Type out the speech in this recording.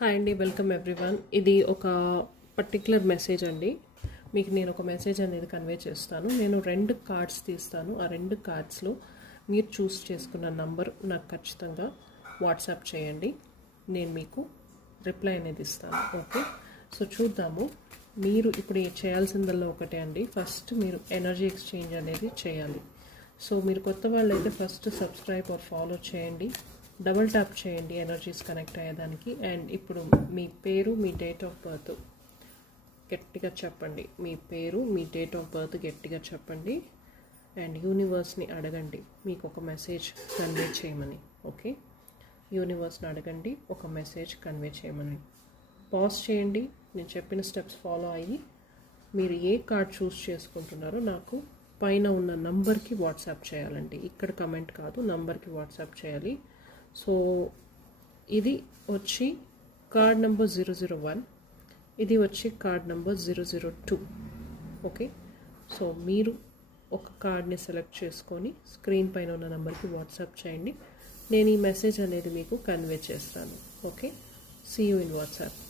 Hi అండి, welcome everyone. ఇది ఒక పర్టిక్యులర్ మెసేజ్ అండి. మీకు నేను ఒక మెసేజ్ అనేది కన్వే చేస్తాను. నేను 2 కార్డ్స్ తీస్తాను. ఆ 2 కార్డ్స్లో మీరు చూస్ చేసుకున్న నంబర్ నాకు ఖచ్చితంగా వాట్సాప్ చేయండి. నేను మీకు రిప్లై అనేది ఇస్తాను. ఓకే, సో చూద్దాము. మీరు ఇప్పుడు చేయాల్సిందల్లా ఒకటే అండి. ఫస్ట్ మీరు ఎనర్జీ ఎక్స్చేంజ్ అనేది చేయాలి. సో మీరు కొత్త వాళ్ళు అయితే ఫస్ట్ సబ్స్క్రైబ్ ఆర్ ఫాలో చేయండి. డబుల్ ట్యాప్ చేయండి ఎనర్జీస్ కనెక్ట్ అయ్యేదానికి. అండ్ ఇప్పుడు మీ పేరు, మీ డేట్ ఆఫ్ బర్త్ గట్టిగా చెప్పండి. మీ పేరు, మీ డేట్ ఆఫ్ బర్త్ గట్టిగా చెప్పండి. అండ్ యూనివర్స్ని అడగండి మీకు ఒక మెసేజ్ కన్వే చేయమని. ఓకే, యూనివర్స్ని అడగండి ఒక మెసేజ్ కన్వే చేయమని. పాజ్ చేయండి. నేను చెప్పిన స్టెప్స్ ఫాలో అయ్యి మీరు ఏ కార్డ్ చూస్ చేసుకుంటున్నారో నాకు పైన ఉన్న నంబర్కి వాట్సాప్ చేయాలండి. ఇక్కడ కమెంట్ కాదు, నంబర్కి వాట్సాప్ చేయాలి. సో ఇది వచ్చి కార్డ్ నెంబర్ 001, ఇది వచ్చి కార్డ్ నెంబర్ 002. ఓకే, సో మీరు ఒక కార్డ్ని సెలెక్ట్ చేసుకొని స్క్రీన్ పైన ఉన్న నెంబర్కి వాట్సాప్ చేయండి. నేను ఈ మెసేజ్ అనేది మీకు కన్వే చేస్తాను. Okay, see you in WhatsApp.